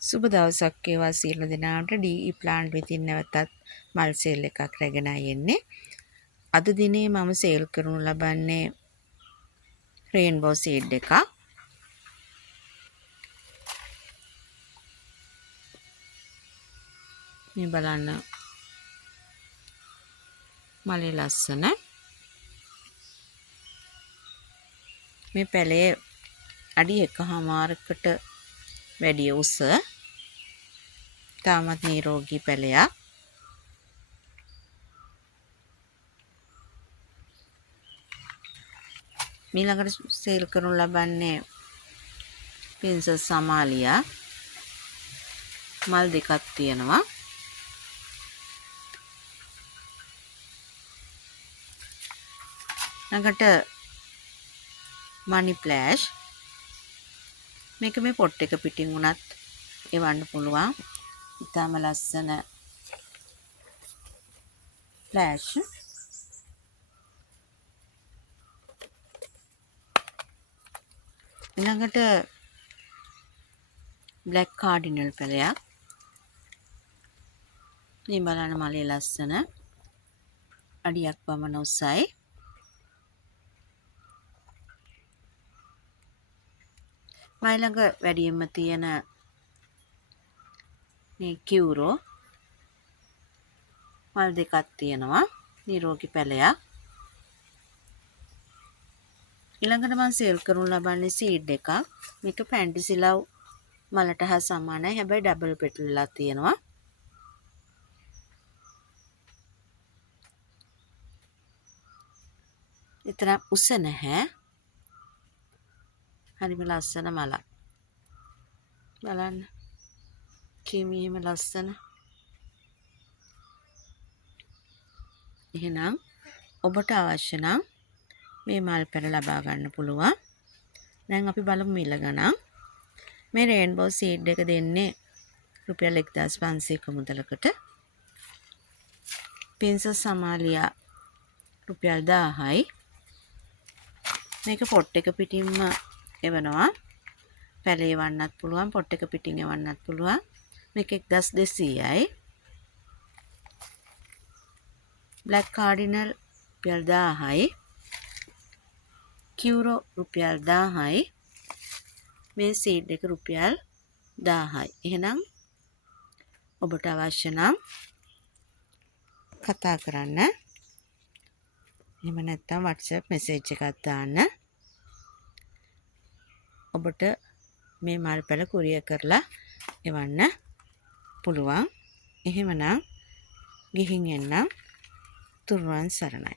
සුබ දවසක් වේවා සියලු දෙනාට DE plant විතින් නැවතත් මල් සේල් එකක් රැගෙනයි එන්නේ. අද දිනේ මම සේල් කරනු ලබන්නේ රේන්බෝ සීඩ් එකක්. මේ බලන්න මලේ ලස්සන. මේ පැලේ අඩි 1.5කට වැඩි උස. තාමත් නිරෝගී පැලයක්. ඊළඟට සේල් කරනු ලබන්නේ පින්සස් සමාලියා. මල් දෙකක් තියෙනවා. ළඟට මනි ප්ලෑෂ්. මේක මේ පොට් එක පිටින් උනත් එවන්න පුළුවන්. ඉතාම ලස්සන ෆ්ලෑෂ්. ඊළඟට බ්ලැක් කාඩිනල් පැලයක්. මේ බලන්න මලේ ලස්සන. අඩියක් පමණ උසයි. ඊළඟ වැඩියෙන්ම තියෙන මේ කියුරෝ මල් දෙකක් තියෙනවා. නිරෝගී පැලයක්. ඊළඟට මම සේල් කරනු ලබන්නේ සීඩ් එකක්. මේක පැන්ටිසිලව් මලට හා සමානයි. හැබැයි ඩබල් පෙටල්ලා තියෙනවා. ඊතර උස නැහැ. හරිම ලස්සන මලක්. බලන්න. කීමීම ලස්සන. එහෙනම් ඔබට අවශ්‍ය නම් මේ මල් පැල ලබා ගන්න පුළුවන්. දැන් අපි බලමු මිල ගණන්. මේ රේන්බෝ සීඩ් එක දෙන්නේ රුපියල් 1500ක මුදලකට. පින්සස් සමාලියා රුපියල් 1000යි. මේක පොට් එක පිටින්ම එවනවා. පැලේ වන්නත් පුළුවන්, පොට් එක පිටින් එවන්නත් පුළුවන්. මේක 1200යි. බ්ලැක් කාඩිනල් රුපියල් 1000යි. කියුරෝ රුපියල් 1000යි. මේ සීඩ් එක රුපියල් 1000යි. එහෙනම් ඔබට අවශ්‍ය නම් කතා කරන්න. එහෙම නැත්නම් WhatsApp message එකක් දාන්න. ඔබට මේ මල් පැල කුරියර් කරලා එවන්න පුළුවන්. එහෙමනම් ගිහින් එන්නම්. තුරුවන් සරණයි.